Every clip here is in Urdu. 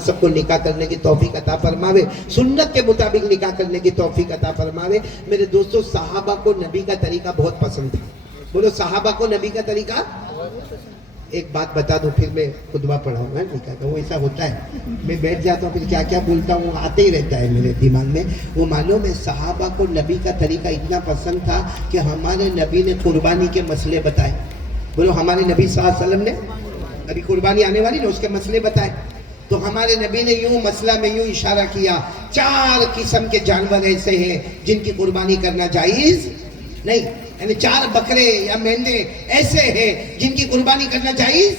سب کو نکاح کرنے کی توفیق عطا فرماوے، سنت کے مطابق نکاح کرنے کی توفیق عطا فرماوے۔ میرے دوستو، صحابہ کو نبی کا طریقہ بہت پسند تھا۔ بولو، صحابہ کو نبی کا طریقہ۔ ایک بات بتا دوں، پھر میں خطبہ پڑھاؤں گا نکاح کا۔ وہ ایسا ہوتا ہے، میں بیٹھ جاتا ہوں، پھر کیا کیا بولتا ہوں آتے ہی رہتا ہے میرے دماغ میں۔ وہ معلوم ہے، صحابہ کو نبی کا طریقہ اتنا پسند تھا کہ ہمارے نبی نے قربانی کے مسئلے بتائے۔ بولو، ہمارے نبی صلی اللہ علیہ وسلم نے، ابھی قربانی آنے والی نا، اس کے مسئلے بتائے۔ تو ہمارے نبی نے یوں مسئلہ میں یوں اشارہ کیا، 4 قسم کے جانور ایسے ہیں جن کی قربانی کرنا جائز نہیں، یعنی 4 بکرے یا مینڈے ایسے ہیں جن کی قربانی کرنا جائز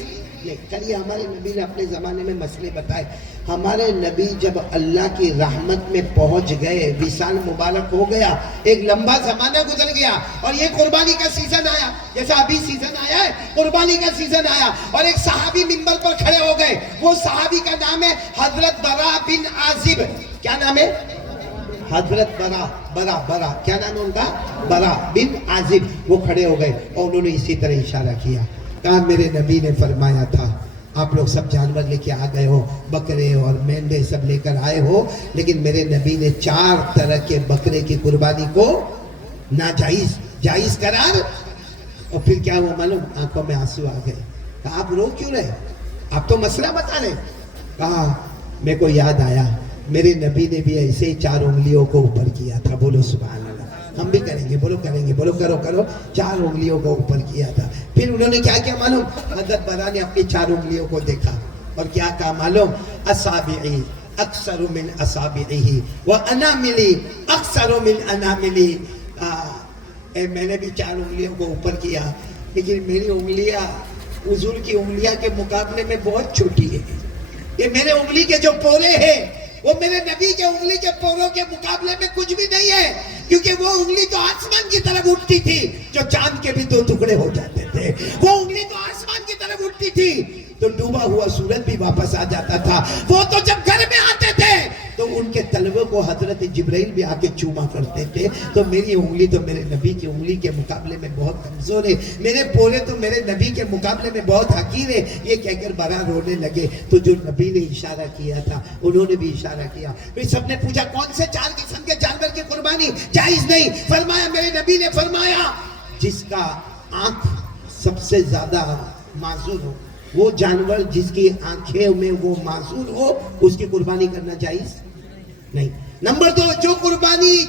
نہیں۔ چلیے، ہمارے نبی نے اپنے زمانے میں مسئلے بتائے۔ ہمارے نبی جب اللہ کی رحمت میں پہنچ گئے، وصال مبارک ہو گیا، ایک لمبا زمانہ گزر گیا اور یہ قربانی کا سیزن آیا، جیسا ابھی سیزن آیا ہے، قربانی کا سیزن آیا، اور ایک صحابی منبر پر کھڑے ہو گئے۔ وہ صحابی کا نام ہے حضرت برا بن عازب۔ کیا نام ہے؟ حضرت برا کیا نام ہے ان کا؟ برا بن عازب۔ وہ کھڑے ہو گئے اور انہوں نے اسی طرح اشارہ کیا، کہا میرے نبی نے فرمایا تھا آپ لوگ سب جانور لے کے آ گئے ہو، بکرے اور مینڈے سب لے کر آئے ہو، لیکن میرے نبی نے 4 طرح کے بکرے کی قربانی کو ناجائز جائز قرار۔ اور پھر کیا ہوا معلوم؟ آنکھوں میں آنسو آ گئے۔ کہا آپ رو کیوں رہے؟ آپ تو مسئلہ بتا رہے۔ کہا میرے کو یاد آیا، میرے نبی نے بھی ایسے ہی 4 انگلیوں کو اوپر کیا تھا۔ بولو سبحان اللہ، ہم بھی کریں گے۔ بولو کریں گے، بولو کرو 4 انگلیوں کو اوپر کیا تھا۔ پھر انہوں نے کیا کیا معلوم؟ حضرت برا نے اپنی 4 انگلیوں کو دیکھا اور کیا کہا معلوم؟ اصابعی اکثر من اصابعہ واناملی اکثر من اناملی۔ میں نے بھی 4 انگلیوں کو اوپر کیا، لیکن میری انگلیاں حضور کی انگلیاں کے مقابلے میں بہت چھوٹی ہے۔ یہ میرے انگلی کے جو پورے ہیں وہ میرے نبی کے انگلی کے پوروں کے مقابلے میں کچھ بھی نہیں ہے، کیونکہ وہ انگلی تو آسمان کی طرف اٹھتی تھی جو چاند کے بھی 2 ٹکڑے ہو جاتے تھے۔ وہ انگلی تو آسمان کی طرف اٹھتی تھی تو ڈوبا ہوا سورج بھی واپس آ جاتا تھا۔ وہ تو جب گھر میں آتے تھے تو ان کے تلووں کو حضرت جبرائیل بھی آ کے چوما کرتے تھے۔ تو میری انگلی تو میرے نبی کی انگلی کے مقابلے میں بہت کمزور ہے، میرے پورے تو میرے نبی کے مقابلے میں بہت حقیر ہے۔ یہ کہہ کر برا رونے لگے۔ تو جو نبی نے اشارہ کیا تھا انہوں نے بھی اشارہ کیا۔ پھر سب نے پوچھا کون سے 4 قسم کے جانور کی قربانی جائز نہیں؟ فرمایا، میرے نبی نے فرمایا جس کا آنکھ سب سے زیادہ معذور ہو، وہ جانور جس کی آنکھیں میں وہ معذور ہو، اس کی قربانی کرنا جائز نہیں۔ نمبر 2،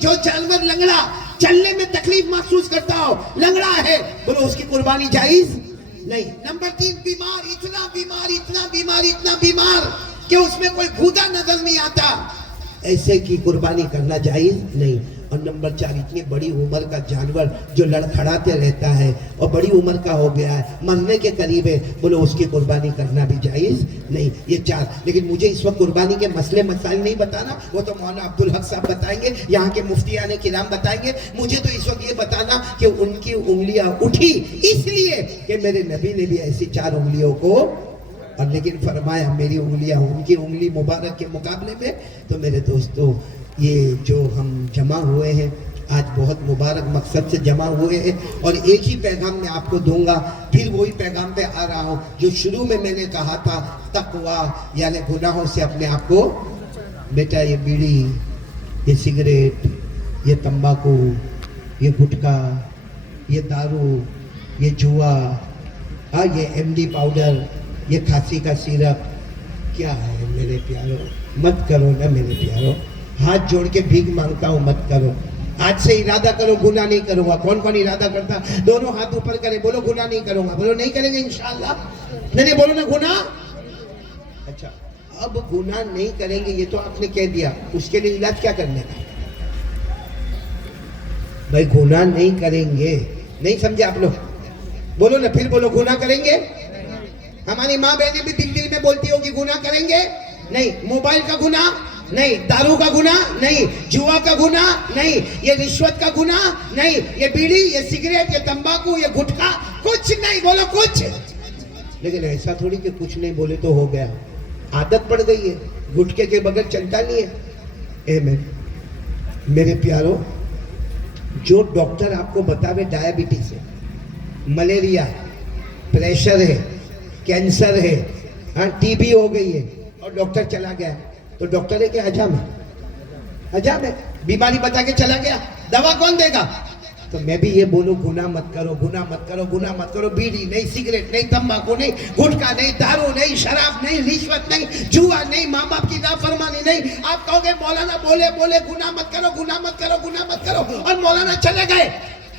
جو جانور لنگڑا، چلنے میں تکلیف محسوس کرتا ہو، لنگڑا ہے، بولو اس کی قربانی جائز نہیں۔ نمبر 3، بیمار، اتنا بیمار کہ اس میں کوئی گھودا نظر نہیں آتا، ایسے کی قربانی کرنا جائز نہیں۔ اور نمبر 4، اتنی بڑی عمر کا جانور جو لڑکھڑاتے رہتا ہے اور بڑی عمر کا ہو گیا ہے، مرنے کے قریب ہے، بولو اس کی قربانی کرنا بھی جائز نہیں۔ یہ 4۔ لیکن مجھے اس وقت قربانی کے مسئلے مسائل نہیں بتانا، وہ تو مولانا عبدالحق صاحب بتائیں گے، یہاں کے مفتیان کرام بتائیں گے۔ مجھے تو اس وقت یہ بتانا کہ ان کی انگلیاں اٹھی اس لیے کہ میرے نبی نے بھی ایسی 4 انگلیوں کو، اور لیکن فرمایا میری انگلیاں ان کی انگلی مبارک کے مقابلے میں۔ تو میرے دوستو، یہ جو ہم جمع ہوئے ہیں آج بہت مبارک مقصد سے جمع ہوئے ہیں، اور ایک ہی پیغام میں آپ کو دوں گا، پھر وہی پیغام پہ آ رہا ہوں جو شروع میں نے کہا تھا، تقویٰ یعنی گناہوں سے اپنے آپ کو۔ بیٹا، یہ بیڑی، یہ سگریٹ، یہ تمباکو، یہ گٹکا، یہ دارو، یہ جوا، یہ MD پاؤڈر، یہ کھانسی کا سیرپ، کیا ہے میرے پیارو؟ مت کرو نا میرے پیارو، ہاتھ جوڑ کے بھیک مانگتا ہوں، مت کرو۔ آج سے ارادہ کرو گناہ نہیں کروں گا۔ کون کون ارادہ کرتا؟ دونوں ہاتھ اوپر کرے، بولو گناہ نہیں کروں گا۔ بولو نہیں کریں گے انشاءاللہ۔ نہیں بولو نا گناہ۔ اچھا، اب گناہ نہیں کریں گے یہ تو آپ نے کہہ دیا، اس کے لیے علاج کیا کرنے کا؟ بھائی گناہ نہیں کریں گے، نہیں سمجھے آپ لوگ؟ بولو نا، پھر بولو گناہ کریں گے۔ ہماری ماں بہنیں بھی دل میں بولتی ہو کہ گناہ کریں گے نہیں۔ موبائل کا گناہ نہیں، دارو کا گناہ نہیں، جوا کا گناہ نہیں، یہ رشوت کا گناہ نہیں، یہ بیڑی، یہ سگریٹ، یہ تمباکو، یہ گٹکا، کچھ نہیں، بولو کچھ۔ لیکن ایسا تھوڑی کہ کچھ نہیں بولے تو ہو گیا، عادت پڑ گئی ہے، گٹکے کے بغیر چلتا نہیں ہے۔ میرے پیارو، جو ڈاکٹر آپ کو بتاوے ڈائبٹیز ہے، ملیریا ہے، پریشر ہے، کینسر ہے، TB ہو گئی ہے، اور ڈاکٹر چلا گیا تو ڈاکٹر ہے کہ حجام ہے؟ حجام ہے. بیماری بتا کے چلا گیا, دوا کون دے گا؟ تو میں بھی یہ بولوں گناہ مت کرو, گناہ مت کرو, گناہ مت کرو. بیڑی نہیں, سگریٹ نہیں, تمباکو نہیں, گٹکا نہیں, دارو نہیں, شراب نہیں, رشوت نہیں, جوا نہیں, ماں باپ کی نافرمانی نہیں. آپ کہو گے مولانا بولے گناہ مت کرو, گناہ مت کرو, گناہ مت کرو, اور مولانا چلے گئے.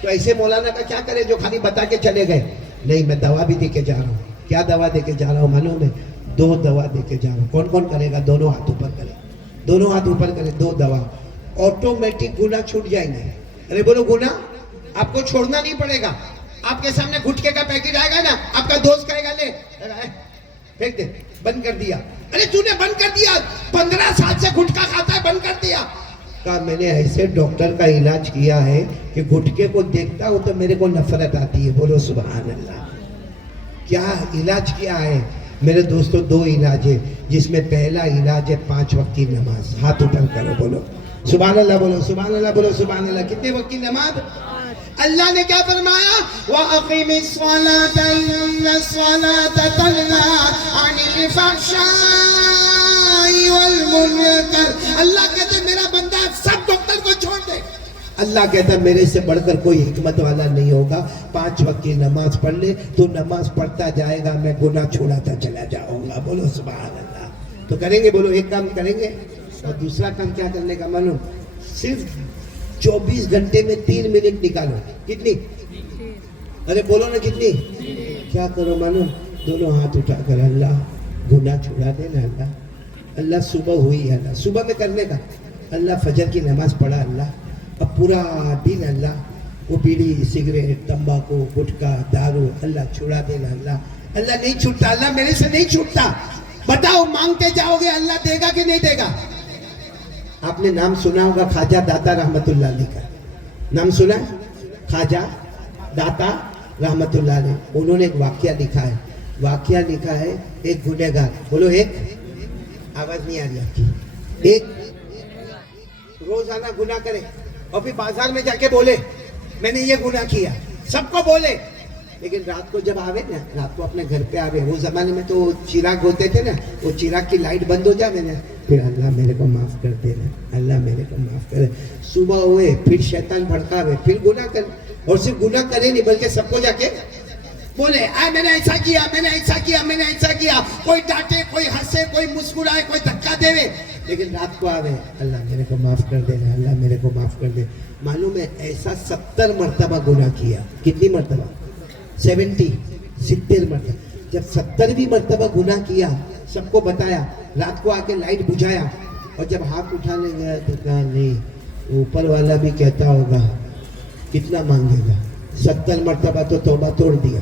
تو ایسے مولانا کا کیا کرے جو خالی بتا کے چلے گئے؟ نہیں, میں دوا بھی دے کے جا رہا ہوں. کیا دوا دے کے جا رہا ہوں معلوم ہے؟ 2 دوا دے کے جا رہا ہوں. کون کون کرے گا؟ دونوں ہاتھ اوپر کرے, دونوں ہاتھ اوپر کرے. 2 دوا, آٹومیٹک گناہ چھوٹ جائیں گے. ارے بولو گناہ آپ کو چھوڑنا نہیں پڑے گا. آپ کے سامنے گٹکے کا پیکٹ آئے گا نا, آپ کا دوست کہے گا لے پھینک دے, بند کر دیا. ارے تو نے بند کر دیا, 15 سال سے گٹکا کھاتا ہے, بند کر دیا. کہا میں نے ایسے ڈاکٹر کا علاج کیا ہے کہ گٹکے کو دیکھتا ہوں تو میرے کو نفرت آتی ہے. بولو سبحان اللہ. کیا علاج کیا ہے میرے دوستو؟ 2 علاج ہے, جس میں پہلا علاج ہے 5 وقت کی نماز. ہاتھ اوپر کرو, بولو سبحان اللہ, بولو سبحان اللہ, بولو سبحان اللہ. کتنے وقت کی نماز؟ اللہ نے کیا فرمایا؟ وَأَقِمِ الصَّلَاةَ إِنَّ الصَّلَاةَ تَنْهَىٰ عَنِ الْفَحْشَاءِ وَالْمُنكَرِ. اللہ کہتے ہیں میرا بندہ سب ڈاکٹر کو چھوڑ دے. اللہ کہتا ہے میرے سے بڑھ کر کوئی حکمت والا نہیں ہوگا. 5 وقت کی نماز پڑھ لے, تو نماز پڑھتا جائے گا, میں گناہ چھوڑاتا چلا جاؤں گا. بولو سبحان اللہ. تو کریں گے, بولو ایک کام کریں گے. اور دوسرا کام کیا کرنے کا معلوم؟ صرف 24 گھنٹے میں 3 منٹ نکالو. کتنی؟ ارے بولو نا کتنی. کیا کرو معلوم؟ دونوں ہاتھ اٹھا کر اللہ گناہ چھڑا دینا. اللہ اللہ صبح ہوئی, اللہ صبح میں کرنے کا. اللہ فجر کی نماز پڑھا, اللہ اب پورا دن اللہ وہ بیڑی, سگریٹ, تمباکو, گٹکا, دارو, اللہ چھڑا دینا. اللہ اللہ نہیں چھوٹتا, اللہ میرے سے نہیں چھوٹتا. بتاؤ مانگتے جاؤ گے اللہ دے گا کہ نہیں دے گا؟ آپ نے نام سنا ہوگا خواجہ داتا رحمت اللہ علیہ کا. نام سنا ہے خواجہ داتا رحمت اللہ علیہ. انہوں نے ایک واقعہ لکھا ہے. واقعہ لکھا ہے ایک گنہگار. بولو ایک, آواز نہیں آ رہی آپ کی. ایک روزانہ گناہ کرے اور پھر بازار میں جا کے بولے میں نے یہ گناہ کیا, سب کو بولے. لیکن رات کو جب آوے نا, رات کو اپنے گھر پہ آوے, وہ زمانے میں تو چراغ ہوتے تھے نا, وہ چراغ کی لائٹ بند ہو جائے نا, پھر اللہ میرے کو معاف کر دے نا, اللہ میرے کو معاف کر. صبح ہوئے پھر شیطان بھڑکاوے, پھر گناہ کر. اور صرف گناہ کرے نہیں بلکہ سب کو جا کے بولے میں نے ایسا کیا, میں نے ایسا کیا, میں نے ایسا کیا. کوئی ڈانٹے, کوئی ہنسے, کوئی مسکرائے, کوئی دھکا دے. لیکن رات کو آوے اللہ میرے کو معاف کر دے, اللہ میرے کو معاف کر دے. معلوم ہے ایسا 70 مرتبہ گناہ کیا. کتنی مرتبہ؟ 70 مرتبہ. جب 70ویں مرتبہ گناہ کیا, سب کو بتایا, رات کو آ کے لائٹ بجھایا, اور جب ہاتھ اٹھانے گیا تو کہا نہیں اوپر والا بھی کہتا ہوگا کتنا مانگے گا. 70 مرتبہ تو توبہ توڑ دیا,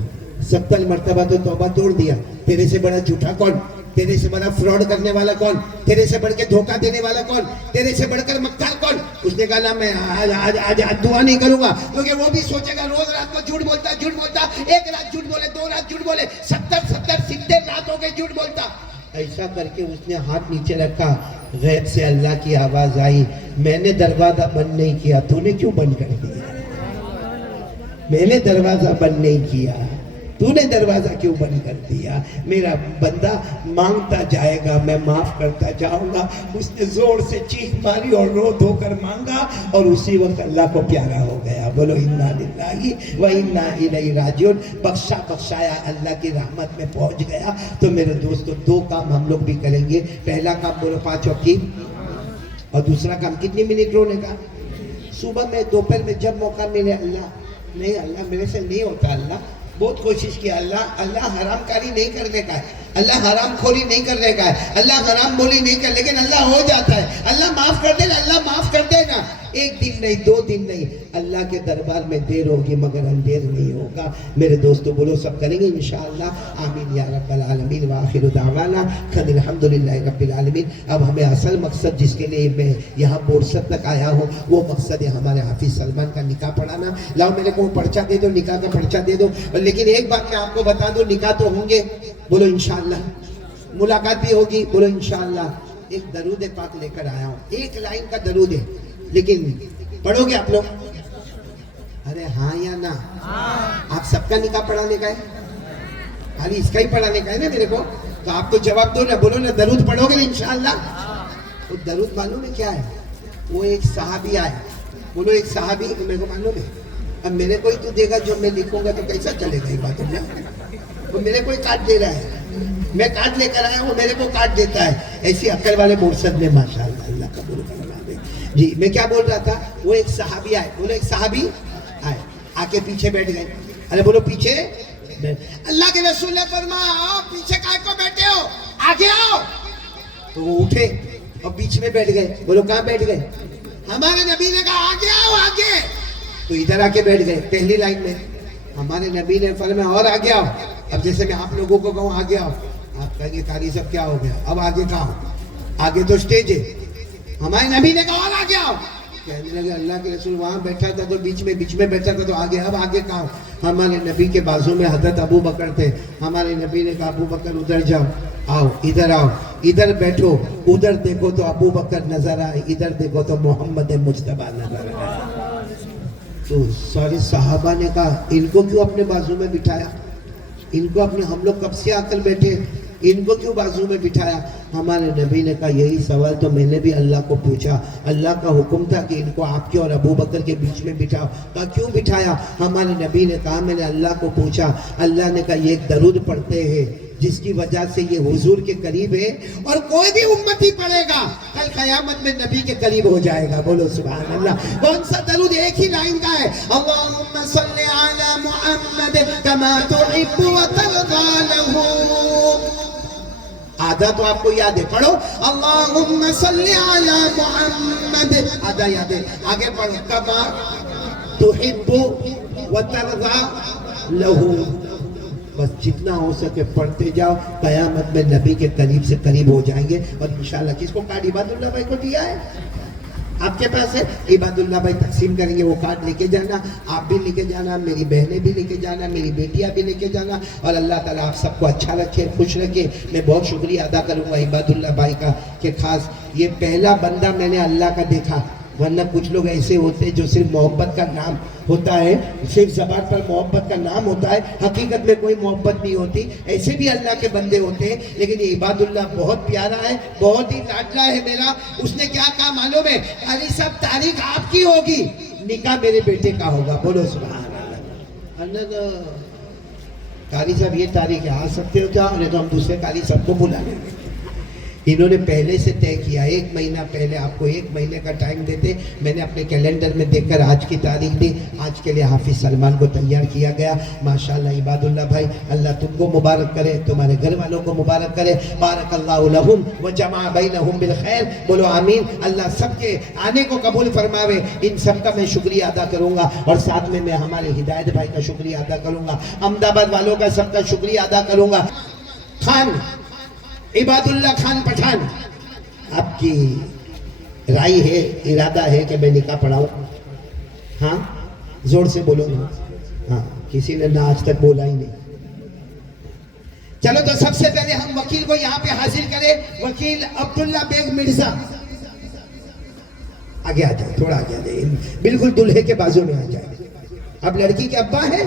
70 مرتبہ تو توبہ توڑ دیا. تیرے سے بڑا جھوٹا کون؟ تیرے سے بڑا فراڈ کرنے والا کون؟ تیرے سے بڑھ کے دھوکہ دینے والا کون؟ تیرے سے بڑھ کر مکار کون؟ اس نے کہا نا میں آج دعا نہیں کروں گا, کیونکہ وہ بھی سوچے گا روز رات کو جھوٹ بولتا, ایک رات جھوٹ بولے, 2 رات جھوٹ بولے, 70 رات ہو گئے جھوٹ بولتا. ایسا کر کے اس نے ہاتھ نیچے رکھا. غیب سے اللہ کی آواز آئی, میں نے دروازہ بند نہیں کیا, تو نے کیوں بند کر دیا؟ میں نے دروازہ بند نہیں کیا, تو نے دروازہ کیوں بند کر دیا؟ میرا بندہ مانگتا جائے گا, میں معاف کرتا جاؤں گا. اس نے زور سے چیخ ماری اور رو دھو کر مانگا, اور اسی وقت اللہ کو پیارا ہو گیا. بولو انا للہ و انا الیہ راجعون. بخشایا اللہ کی رحمت میں پہنچ گیا. تو میرے دوستو 2 کام ہم لوگ بھی کریں گے. پہلا کام بولو 5 وقت کی, اور دوسرا کام کتنی منٹ رونے کا؟ صبح میں, دوپہر میں, جب موقع ملے. اللہ نہیں, اللہ میرے سے نہیں ہوتا, اللہ بہت کوشش کیا. اللہ حرام کاری نہیں کرنے کا ہے, اللہ حرام خوری نہیں کرنے کا ہے, اللہ حرام بولی نہیں کر, لیکن اللہ ہو جاتا ہے. اللہ معاف کر دے گا, اللہ معاف کر دے گا. 1 دن نہیں, 2 دن نہیں, اللہ کے دربار میں دیر ہوگی مگر اندھیر نہیں ہوگا. میرے دوستو بولو سب کریں گے انشاءاللہ. آمین یا رب العالمین. وآخر دعوانا ان الحمدللہ رب العالمین. اب ہمیں اصل مقصد جس کے لیے میں یہاں بورسد تک آیا ہوں, وہ مقصد ہے ہمارے حافظ سلمان کا نکاح پڑھانا. لاؤ میرے کو پرچہ دے دو, نکاح کا پرچہ دے دو. لیکن ایک بات میں آپ کو بتا دوں, نکاح تو ہوں گے, بولو انشاءاللہ. ملاقات بھی ہوگی, بولو انشاءاللہ. ایک درود پاک لے کر آیا ہوں, 1 لائن کا درود ہے, لیکن پڑھو گے آپ لوگ؟ ارے ہاں یا نا؟ آپ سب کا نکاح پڑھانے کا ہے, خالی اس کا ہی پڑھانے کا ہے نا میرے کو؟ تو آپ تو جواب دو نا, بولو نا درود پڑھو گے انشاءاللہ. وہ درود معلوم ہے کیا ہے؟ وہ ایک صحابی آئے, بولو ایک صحابی, میرے کو معلوم ہے. اب میرے کوئی تو دے گا جو میں لکھوں گا تو کیسا چلے گا یہ بات اللہ. وہ میرے کوئی کاٹ دے رہا ہے, میں کاٹ لے کر آیا, وہ میرے کو کاٹ دیتا ہے. ایسی عقل والے مرشد نے ماشاءاللہ, اللہ قبول فرمائے. جی میں کیا بول رہا تھا, وہ ایک صحابی آئے, بولو ایک صحابی آئے, آ کے پیچھے بیٹھ گئے. ارے بولو پیچھے. اللہ کے رسول نے فرمایا آؤ پیچھے کائے کو بیٹھے ہو, آگے آؤ. تو وہ اٹھے اور بیچ میں بیٹھ گئے. بولو کہاں بیٹھ گئے؟ ہمارے نبی نے کہا آگے آؤ آگے, تو ادھر آ کے بیٹھ گئے پہلی لائن میں. ہمارے نبی نے فرمایا اور آگے آؤ. اب جیسے میں آپ لوگوں کو کہوں آگے آؤ, آپ کہیں گے قاری صاحب کیا ہو گیا, اب آگے کہاں ہو, آگے تو سٹیج ہے. ہمارے نبی نے کہا اور آگے آؤ. کہنے لگے اللہ کے رسول وہاں بیٹھا تھا تو بیچ میں بیٹھا تھا تو آگے, اب آگے کہاں. ہمارے نبی کے بازو میں حضرت ابو بکر تھے. ہمارے نبی نے کہا ابو بکر ادھر جاؤ, آؤ ادھر آؤ, ادھر بیٹھو. ادھر دیکھو تو ابو بکر نظر آئے, ادھر دیکھو تو محمد مجتبیٰ نظر آئے. تو سارے صحابہ نے کہا ان کو کیوں اپنے بازو میں بٹھایا, ان کو اپنے, ہم لوگ کب سے آ کر بیٹھے, ان کو کیوں بازو میں بٹھایا. ہمارے نبی نے کہا یہی سوال تو میں نے بھی اللہ کو پوچھا, اللہ کا حکم تھا کہ ان کو آپ کے اور ابو بکر کے بیچ میں بٹھاؤ. کہا کیوں بٹھایا. ہمارے نبی نے کہا میں نے اللہ کو پوچھا, اللہ نے کہا یہ ایک درود پڑھتے ہیں جس کی وجہ سے یہ حضور کے قریب ہے, اور کوئی بھی امتی پڑھے گا کل قیامت میں نبی کے قریب ہو جائے گا. بولو سبحان اللہ. کون سا درود؟ ایک ہی لائن کا ہے, اللہم صلی علی محمد کما تحب وترضى له. آدھا تو آپ کو یاد ہے, پڑھو اللہم صلی علی محمد, آدھا یاد ہے, آگے پڑھو کما تحب وترضى له. بس جتنا ہو سکے پڑھتے جاؤ, قیامت میں نبی کے قریب سے قریب ہو جائیں گے. اور انشاءاللہ کس کو کارڈ عباد اللہ بھائی کو دیا ہے, آپ کے پاس ہے, عباد اللہ بھائی تقسیم کریں گے. وہ کارڈ لے کے جانا, آپ بھی لے کے جانا, میری بہنیں بھی لے کے جانا, میری بیٹیاں بھی لے کے جانا. اور اللہ تعالیٰ آپ سب کو اچھا رکھے, خوش رکھے. میں بہت شکریہ ادا کروں گا عباد اللہ بھائی کا کہ خاص یہ پہلا بندہ میں نے اللہ کا دیکھا. ورنہ کچھ لوگ ایسے ہوتے جو صرف محبت کا نام ہوتا ہے, صرف زبان پر محبت کا نام ہوتا ہے, حقیقت میں کوئی محبت نہیں ہوتی. ایسے بھی اللہ کے بندے ہوتے ہیں. لیکن یہ عباد اللہ بہت پیارا ہے, بہت ہی لاڈلا ہے میرا. اس نے کیا کہا معلوم ہے, علی صاحب تاریخ آپ کی ہوگی, نکاح میرے بیٹے کا ہوگا. بولو سبحان اللہ. اللہ قاری صاحب یہ تاریخ آ سکتے ہو کیا, نہیں تو ہم دوسرے قاری صاحب کو بلا لیں گے. انہوں نے پہلے سے طے کیا, 1 مہینہ پہلے, آپ کو 1 مہینے کا ٹائم دیتے. میں نے اپنے کیلنڈر میں دیکھ کر آج کی تاریخ دی. آج کے لیے حافظ سلمان کو تیار کیا گیا. ماشاءاللہ عباد اللہ بھائی, اللہ تم کو مبارک کرے, تمہارے گھر والوں کو مبارک کرے. بارک اللہ لہم وجمع بینہم بالخیر. بولو آمین. اللہ سب کے آنے کو قبول فرماوے. ان سب کا میں شکریہ ادا کروں گا, اور ساتھ میں ہمارے ہدایت بھائی کا شکریہ ادا کروں گا, احمد آباد والوں کا سب کا شکریہ ادا کروں گا. خان عباد اللہ خان پٹھان, آپ کی رائے ہے, ارادہ ہے کہ میں نکاح پڑھاؤں؟ ہاں زور سے بولو نا. ہاں کسی نے نہ آج تک بولا ہی نہیں. چلو تو سب سے پہلے ہم وکیل کو یہاں پہ حاضر کریں. وکیل عبداللہ بیگ مرزا, آگے آ جائے, تھوڑا آگے آ جائے, بالکل دلہے کے بازو میں آ جائے. اب لڑکی کے ابا ہیں,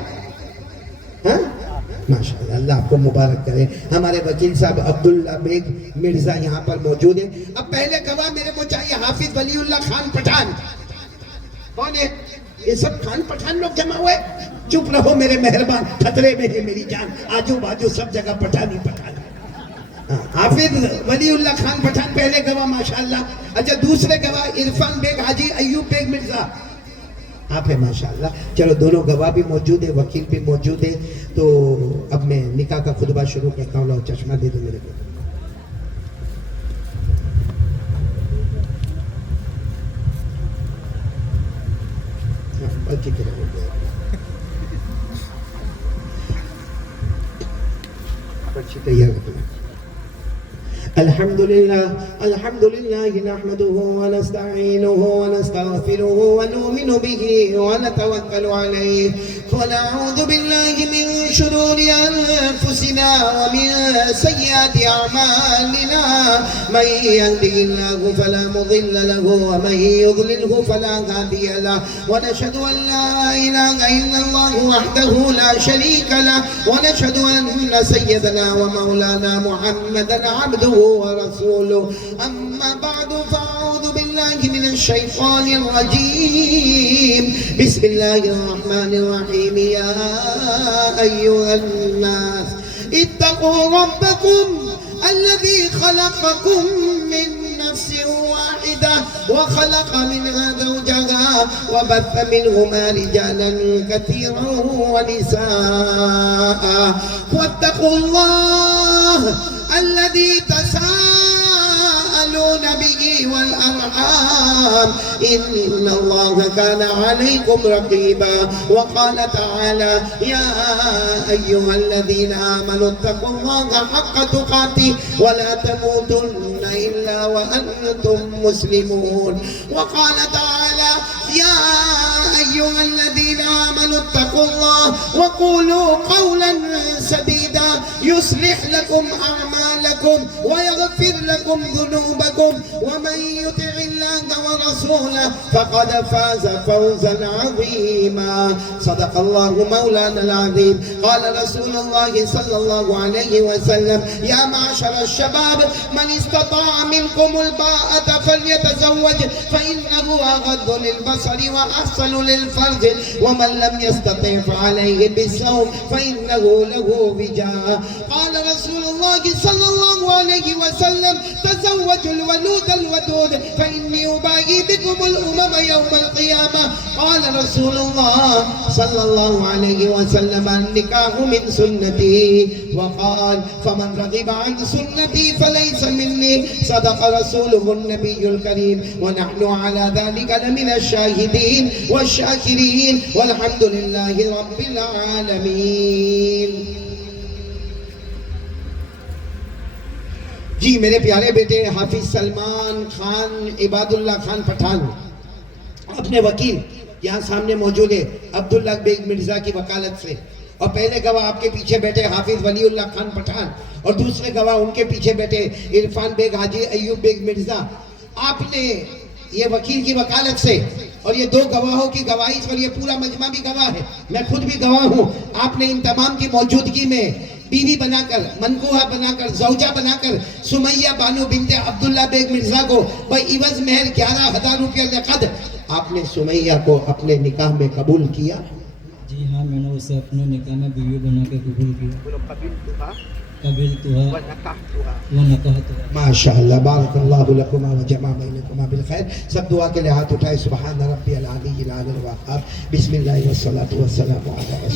ہاں ماشاءاللہ, اللہ آپ کو مبارک کرے. ہمارے وکیل صاحب عبداللہ بیگ مرزا یہاں پر موجود ہیں. اب پہلے گواہ میرے کو چاہیے حافظ ولی اللہ خان پٹھان. کون ہے یہ سب خان پٹھان لوگ جمع ہوئے؟ چپ رہو میرے مہربان, خطرے میں ہے میری جان. آجو باجو سب جگہ پٹھانی پٹھانی. حافظ ولی اللہ خان پٹھان پہلے گواہ ماشاءاللہ. اچھا دوسرے گواہ عرفان بیگ حاجی ایوب بیگ مرزا, آپ ہیں ماشاءاللہ. چلو دونوں گواہ بھی موجود ہیں, وکیل بھی موجود ہے. تو اب میں نکاح کا خطبہ شروع کرتا ہوں. لو چشمہ دے دو میرے کو. اچھی طرح ہو گیا, اچھی تیار کرنا. الحمد لله نحمده ونستعينه ونستغفره ونؤمن به ونتوكل عليه ونعوذ بالله من شرور أنفسنا ومن سيئات أعمالنا من يهده الله فلا مضل له ومن يضلله فلا هادي له ونشهد أن لا إله إلا الله وحده لا شريك له ونشهد أن سيدنا ومولانا محمدا عبده ورسوله أما بعد فأعوذ بالله من الشيطان الرجيم بسم الله الرحمن الرحيم يا أيها الناس اتقوا ربكم الذي خلقكم من نفس واحدة وخلق منها زوجها وبث منهما رجالا كثيرا ونساء واتقوا الله الذي تساءلون به والأرحام إن الله كان عليكم رقيبا وقال تعالى يا أيها الذين آمنوا اتقوا الله حق تقاته ولا تموتن إلا وأنتم مسلمون وقال تعالى يا أيها الذين آمنوا اتقوا الله وقولوا قولا سديدا يصلح لكم أعمالكم ويغفر لكم ذنوبكم ومن يطع الله ورسوله فقد فاز فوزا عظيما صدق الله مولانا العظيم قال رسول الله صلى الله عليه وسلم يا معشر الشباب من استطاع منكم الباءة فليتزوج فإنه أغض للبصر وأحسن للفرج ومن لم يستطع فعليه بالصوم فإنه له وجاء قال رسول الله صلى الله عليه وسلم تزوجوا الولود الودود فإني أباهي بكم الأمم يوم القيامة قال رسول الله صلى الله عليه وسلم النكاح من سنتي وقال فمن رغب عن سنتي فليس مني صدق رسوله النبي الكريم ونحن على ذلك لمن الشاهدين والشاكرين والحمد لله رب العالمين جی میرے پیارے بیٹے حافظ سلمان خان عباد اللہ خان پٹھان اپنے وکیل یہاں سامنے موجود ہے عبداللہ بیگ مرزا کی وکالت سے اور پہلے گواہ آپ کے پیچھے بیٹھے حافظ ولی اللہ خان پٹھان اور دوسرے گواہ ان کے پیچھے بیٹھے عرفان بیگ حاجی ایوب بیگ مرزا آپ نے یہ وکیل کی وکالت سے اور یہ دو گواہوں کی گواہی اور یہ پورا مجمع بھی گواہ ہے میں خود بھی گواہ ہوں آپ نے ان تمام کی موجودگی میں بیوی بنا کر منکوہہ بنا کر زوجہ بنا کر سمیہ بانو بنت عبداللہ بیگ مرزا کو بعوض مہر 11,000 روپیہ نقد آپ نے سمیہ کو اپنے نکاح میں قبول کیا جی ہاں میں نے اسے اپنے نکاح میں بیوی بنا کے قبول کیا قبلتها ونکحتها ماشاءاللہ بارک اللہ لکما وجمع بینکما بالخیر سب دعا کے لئے ہاتھ اٹھائے سبحان ربی العلی العلی الوقار بسم اللہ والصلاة والسلام علی رسول